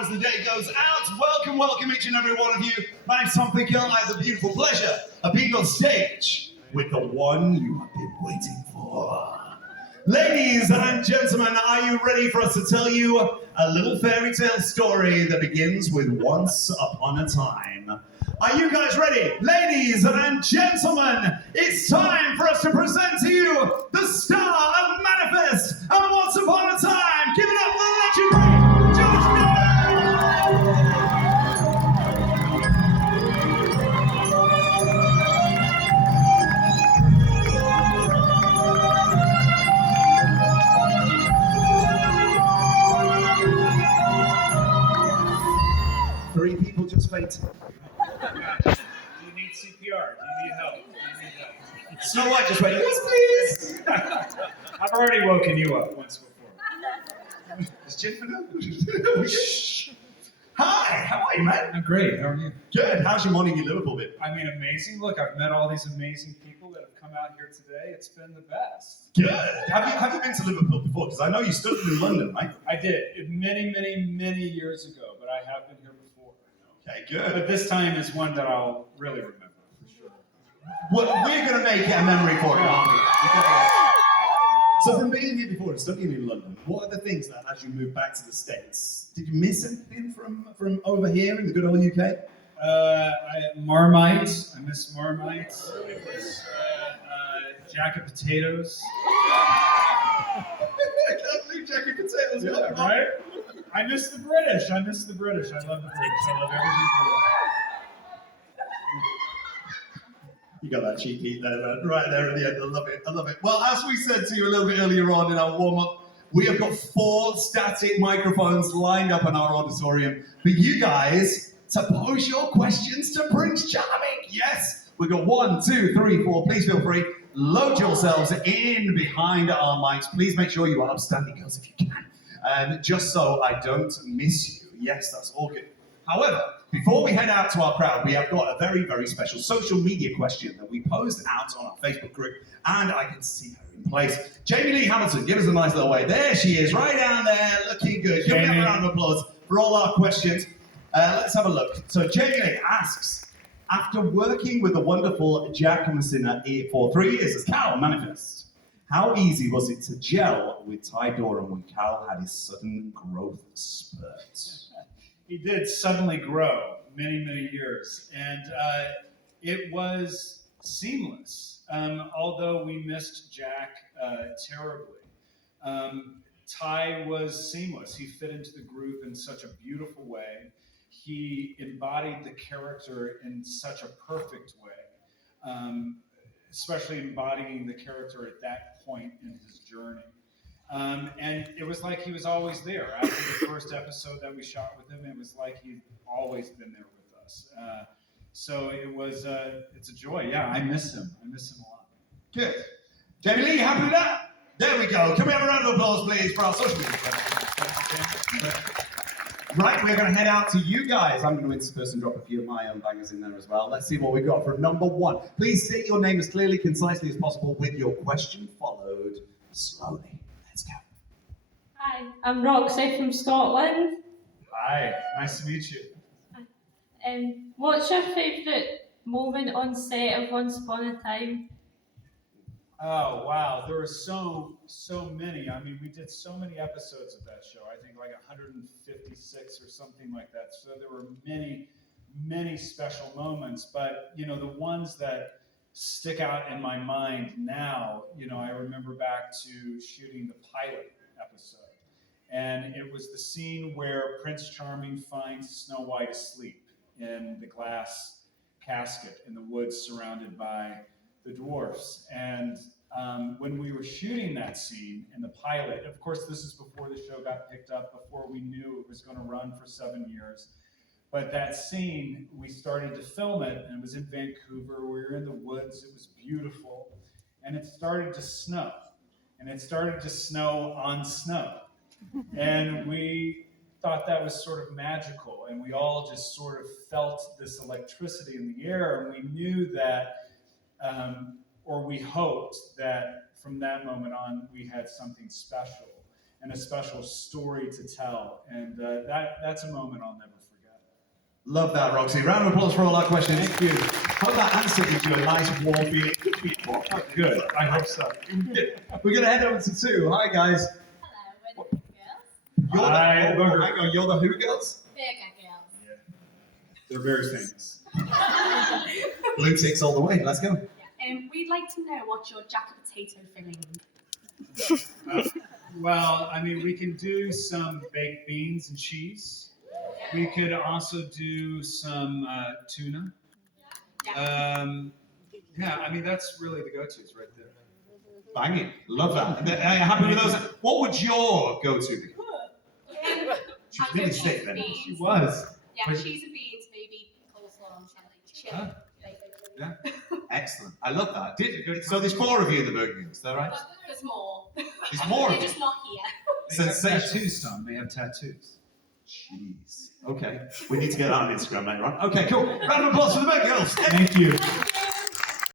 as the day goes out. Welcome each and every one of you. My name's Tom Pickle. I have the beautiful pleasure of being on stage with the one you have been waiting for. Ladies and gentlemen, are you ready for us to tell you a little fairy tale story that begins with once upon a time? Are you guys ready? Ladies and gentlemen, it's time for us to present to you the star of Manifest and Once Upon a Time. Give it up for the legendary George. Three people just fainted. Do you need CPR? Do you need help? Snow White just went, yes, please. I've already woken you up once before. Is Jennifer know? Hi, how are you, man? I'm great. How are you? Good. How's your morning in Liverpool been? I mean, amazing. Look, I've met all these amazing people that have come out here today. It's been the best. Good. Have you been to Liverpool before? Because I know you studied in London, right? I did many years ago, but I have been here before. Okay, good. But this time is one that I'll really remember for sure. Well, we're going to make it a memory for you, aren't we? So from being here before and studying in London, what are the things that, as you move back to the States, did you miss anything from over here in the good old UK? Marmite. I miss Marmite. I miss Jack of Potatoes. I can't believe Jack of Potatoes. Yeah, right? I miss the British. I love the British. I love everything for them. You got that cheap heat there, man. Right there at the end. I love it. Well, as we said to you a little bit earlier on in our warm-up, we have got 4 static microphones lined up in our auditorium for you guys to pose your questions to Prince Charming. Yes, we've got 1, 2, 3, 4. Please feel free. Load yourselves in behind our mics. Please make sure you are upstanding, girls, if you can. Just so I don't miss you. Yes, that's all good. However, before we head out to our crowd, we have got a very, very special social media question that we posed out on our Facebook group, and I can see her in place. Jamie Lee Hamilton, give us a nice little wave. There she is, right down there, looking good. Give me a round of applause for all our questions. Let's have a look. So Jamie Lee asks, after working with the wonderful Jack Messina for 3 years as Cal Manifest, how easy was it to gel with Ty Doran when Cal had his sudden growth spurt? He did suddenly grow many years, and it was seamless. Although we missed Jack terribly, Ty was seamless. He fit into the group in such a beautiful way. He embodied the character in such a perfect way, especially embodying the character at that point in his journey. And it was like he was always there. After the first episode that we shot with him, it was like he'd always been there with us. So it's a joy. Yeah, I miss him. I miss him a lot. Good. Jamie Lee, you happy with that? There we go. Can we have a round of applause, please, for our social media friends? Right, we're going to head out to you guys. I'm going to intersperse and drop a few of my own bangers in there as well. Let's see what we've got from number 1. Please state your name as clearly, concisely as possible with your question followed slowly. Let's go. Hi, I'm Roxy from Scotland. Hi, nice to meet you. What's your favourite moment on set of Once Upon a Time? Oh, wow. There were so many. I mean, we did so many episodes of that show. I think like 156 or something like that. So there were many special moments. But, you know, the ones that stick out in my mind now, you know, I remember back to shooting the pilot episode. And it was the scene where Prince Charming finds Snow White asleep in the glass casket in the woods surrounded by the dwarfs. And when we were shooting that scene in the pilot, of course, this is before the show got picked up, before we knew it was going to run for 7 years. But that scene, we started to film it, and it was in Vancouver. We were in the woods. It was beautiful. And it started to snow. And it started to snow on snow. And we thought that was sort of magical. And we all just sort of felt this electricity in the air. And we knew that, or we hoped that from that moment on, we had something special. and a special story to tell. And that's a moment I'll never forget. Love that, Roxy. Round of applause for all our questions. Thank you. Hope that answer gives you a nice warm feeling. Good. I hope so. We're going to head over to Sue. Hi, guys. Hello, we're the girls. You're Hi, the, Booger. hang on, you're the who girls? Burger girls. They're very famous. Blue ticks all the way. Let's go. We'd like to know what your jacket potato filling. Well, I mean, we can do some baked beans and cheese. We could also do some tuna. Yeah, I mean, that's really the go-tos right there. Banging. Love that. Happy with those? What would your go-to be? She's I'd really go sick cheese then. beans. She was. Yeah, But- cheese and beans, maybe coleslaw and chili. Huh? Yeah. Excellent. I love that. So there's 4 of you in the Burger Girls, is that right? There's more. There's more. They're just not here. They have Sensational. tattoos, Tom. They have tattoos. Jeez. Okay. We need to get that on Instagram later on. Okay, cool. Round of applause for the Burger Girls. Thank you.